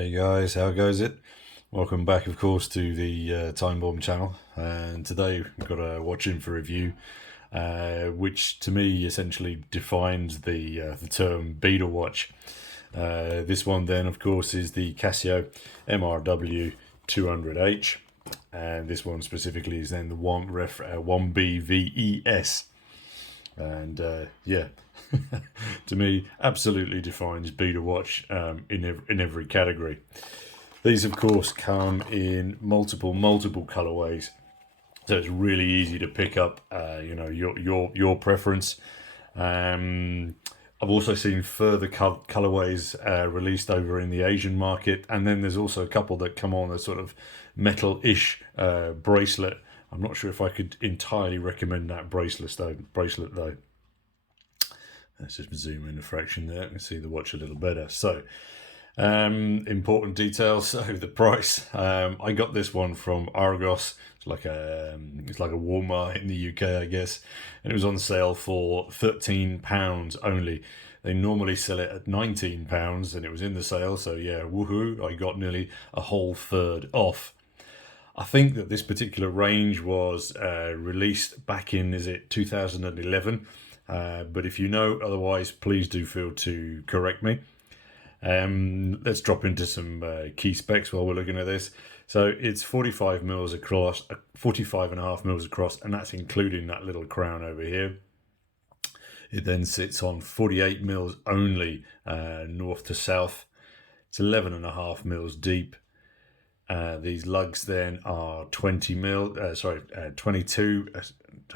Hey guys, how goes it? Welcome back, of course, to the Time Bomb channel. And today we've got a watch in for review, which to me essentially defines the term beater watch. This one, then, of course, is the Casio MRW 200H, and this one specifically is then the 1BVES. And yeah, to me, absolutely defines beater watch in every category. These, of course, come in multiple colorways, so it's really easy to pick up. Your preference. I've also seen further colorways released over in the Asian market, and then there's also a couple that come on a sort of metal-ish bracelet. I'm not sure if I could entirely recommend that bracelet though. Let's just zoom in a fraction there and see the watch a little better. So, important details. So the price. I got this one from Argos. It's like a Walmart in the UK, I guess, and it was on sale for £13 only. They normally sell it at £19, and it was in the sale. So yeah, woohoo! I got nearly a whole third off. I think that this particular range was released back in, 2011? But if you know otherwise, please do feel to correct me. Let's drop into some key specs while we're looking at this. So it's 45 mils across, 45.5 mils across, and that's including that little crown over here. It then sits on 48 mils only, north to south. It's 11.5 mils deep. These lugs then are 22.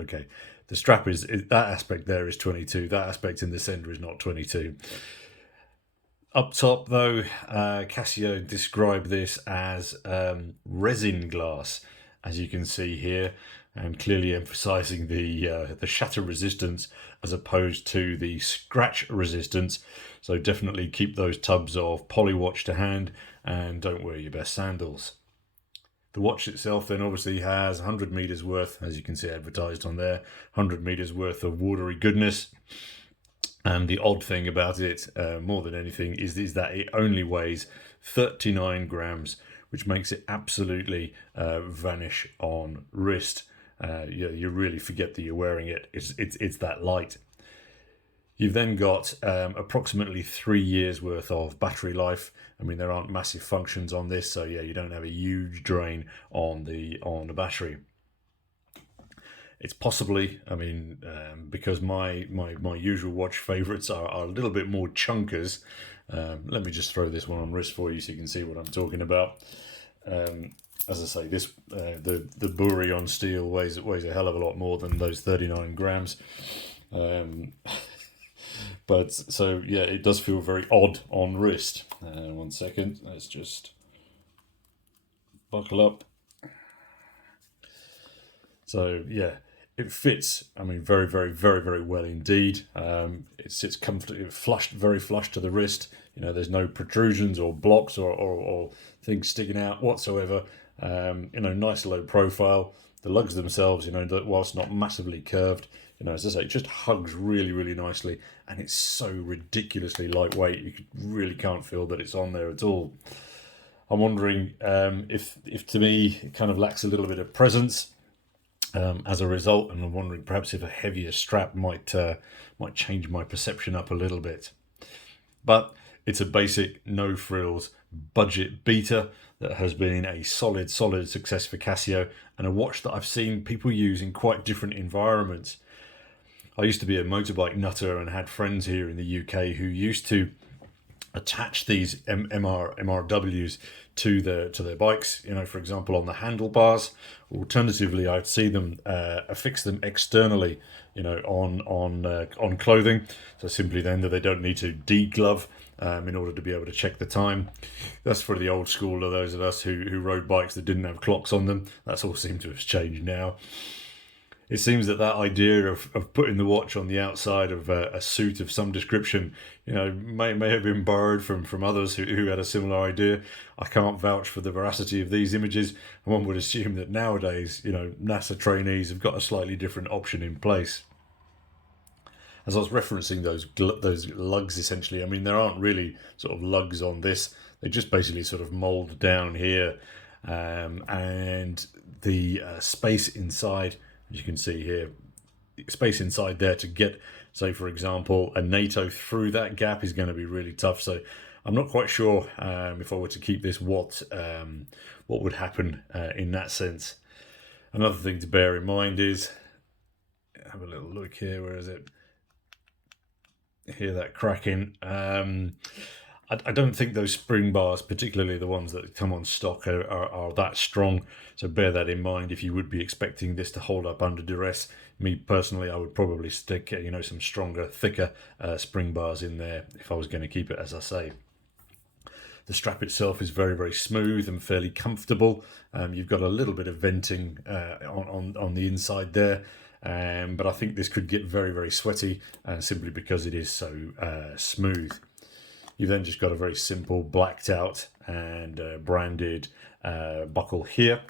Okay, the strap is that aspect there is 22. That aspect in the center is not 22. Up top, though, Casio described this as resin glass, as you can see here, and clearly emphasising the shatter resistance as opposed to the scratch resistance. So definitely keep those tubs of polywatch to hand, and don't wear your best sandals. The watch itself then obviously has 100 meters worth, as you can see advertised on there, 100 meters worth of watery goodness. And the odd thing about it, more than anything, is that it only weighs 39 grams, which makes it absolutely vanish on wrist. You really forget that you're wearing it. It's that light. You've then got approximately 3 years worth of battery life. I mean, there aren't massive functions on this, so yeah, you don't have a huge drain on the battery. It's possibly, because my usual watch favourites are a little bit more chunkers. Let me just throw this one on wrist for you so you can see what I'm talking about. As I say, this the Bourion steel weighs a hell of a lot more than those 39 grams. But so yeah, it does feel very odd on wrist. 1 second, let's just buckle up. So yeah, it fits. I mean, very well indeed. It sits comfortably, very flush to the wrist. There's no protrusions or blocks or things sticking out whatsoever. Nice low profile. The lugs themselves, whilst not massively curved, as I say, it just hugs really nicely, and it's so ridiculously lightweight. You really can't feel that it's on there at all. I'm wondering if to me it kind of lacks a little bit of presence as a result, and I'm wondering perhaps if a heavier strap might change my perception up a little bit. But it's a basic, no frills budget beater that has been a solid success for Casio, and a watch that I've seen people use in quite different environments. I used to be a motorbike nutter and had friends here in the UK who used to attach these MRWs to their bikes, for example, on the handlebars. Alternatively, I'd see them affix them externally, on clothing. So simply then that they don't need to deglove in order to be able to check the time. That's for the old school of those of us who rode bikes that didn't have clocks on them. That's all seemed to have changed now. It seems that idea of putting the watch on the outside of a suit of some description, may have been borrowed from others who had a similar idea. I can't vouch for the veracity of these images, and one would assume that nowadays, NASA trainees have got a slightly different option in place. as I was referencing those lugs, essentially, I mean, there aren't really sort of lugs on this. They just basically sort of mold down here, and the space inside, as you can see here, space inside there to get, say, for example, a NATO through that gap is going to be really tough. So I'm not quite sure if I were to keep this, what would happen in that sense. Another thing to bear in mind is, have a little look here. Where is it? Hear that cracking. I don't think those spring bars, particularly the ones that come on stock, are that strong. So bear that in mind if you would be expecting this to hold up under duress. Me personally, I would probably stick some stronger, thicker spring bars in there if I was going to keep it, as I say. The strap itself is very, very smooth and fairly comfortable. You've got a little bit of venting on the inside there, but I think this could get very, very sweaty simply because it is so smooth. You've then just got a very simple blacked out and branded buckle here.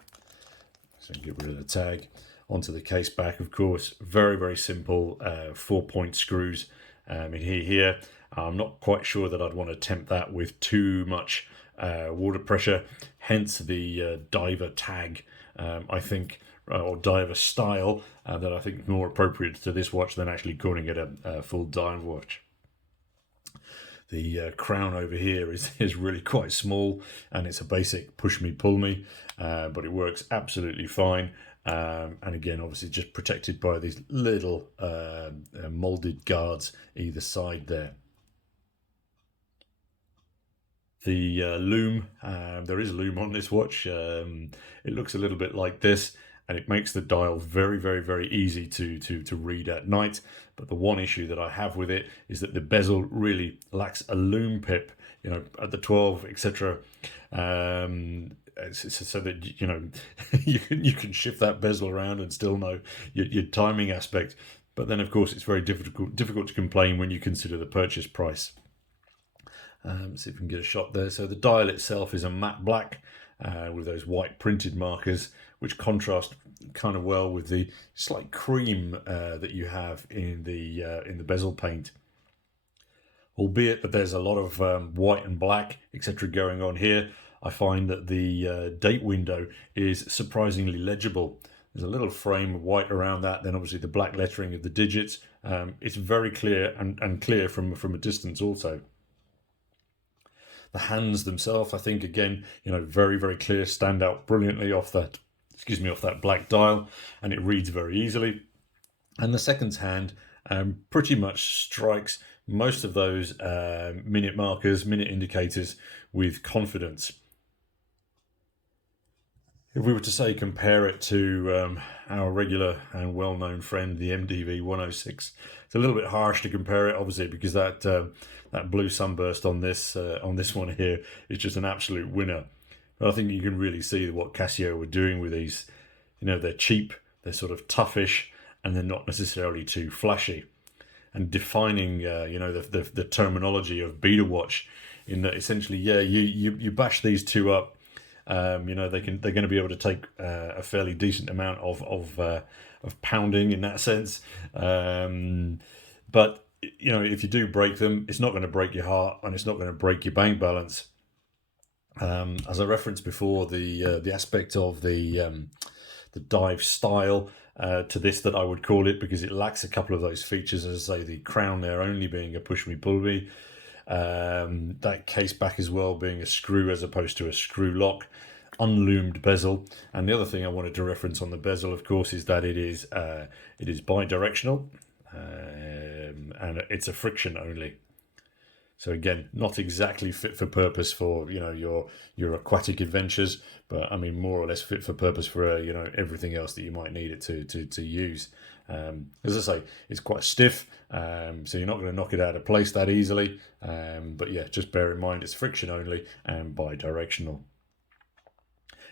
So get rid of the tag. Onto the case back, of course, very, very simple 4-point screws in here. I'm not quite sure that I'd want to tempt that with too much water pressure, hence the diver tag, I think, or diver style, that I think is more appropriate to this watch than actually calling it a full dive watch. The crown over here is really quite small, and it's a basic push me, pull me, but it works absolutely fine. And again, obviously just protected by these little molded guards either side there. The loom, there is loom on this watch. It looks a little bit like this, and it makes the dial very, very, very easy to read at night. But the one issue that I have with it is that the bezel really lacks a loom pip, at the 12, etc. So that you can shift that bezel around and still know your timing aspect. But then, of course, it's very difficult to complain when you consider the purchase price. See if we can get a shot there. So the dial itself is a matte black with those white printed markers, which contrast kind of well with the slight cream that you have in the bezel paint. Albeit that there's a lot of white and black, etc. going on here, I find that the date window is surprisingly legible. There's a little frame of white around that, then obviously the black lettering of the digits. It's very clear and clear from a distance also. The hands themselves, I think, again, very, very clear, stand out brilliantly off that black dial, and it reads very easily. And the seconds hand pretty much strikes most of those minute markers, minute indicators with confidence. If we were to say compare it to our regular and well-known friend, the MDV 106, it's a little bit harsh to compare it, obviously, because that blue sunburst on this one here is just an absolute winner. But I think you can really see what Casio were doing with these. They're cheap, they're sort of toughish, and they're not necessarily too flashy. And defining, the terminology of beta watch, in that essentially, you bash these two up. They're going to be able to take a fairly decent amount of pounding in that sense. But if you do break them, it's not going to break your heart, and it's not going to break your bank balance. As I referenced before, the aspect of the dive style to this, that I would call it, because it lacks a couple of those features, as I say, the crown there only being a push me pull me. That case back as well being a screw as opposed to a screw lock, unloomed bezel. And the other thing I wanted to reference on the bezel, of course, is that it is bi-directional, and it's a friction only. So again, not exactly fit for purpose for your aquatic adventures, but I mean more or less fit for purpose for everything else that you might need it to use. As I say, it's quite stiff, so you're not going to knock it out of place that easily. But yeah, just bear in mind it's friction only and bi-directional.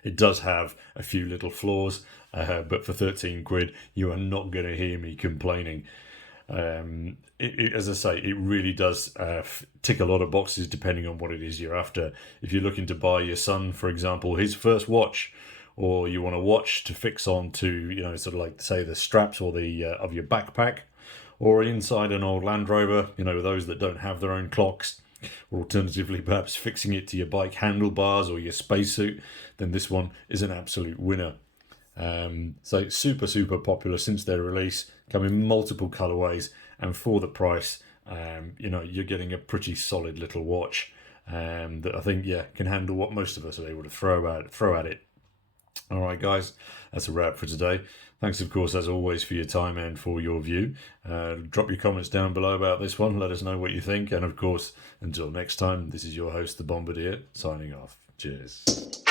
It does have a few little flaws, but for 13 quid, you are not going to hear me complaining. As I say, it really does tick a lot of boxes depending on what it is you're after. If you're looking to buy your son, for example, his first watch, or you want a watch to fix on to, sort of like, say, the straps or the of your backpack, or inside an old Land Rover, you know, those that don't have their own clocks, or alternatively perhaps fixing it to your bike handlebars or your spacesuit, then this one is an absolute winner. So super, super popular since their release, come in multiple colorways, and for the price, you know, you're getting a pretty solid little watch that I think, yeah, can handle what most of us are able to throw at it. All right, guys, that's a wrap for today. Thanks, of course, as always, for your time and for your view. Drop your comments down below about this one. Let us know what you think. And, of course, until next time, this is your host, the Bombardier, signing off. Cheers.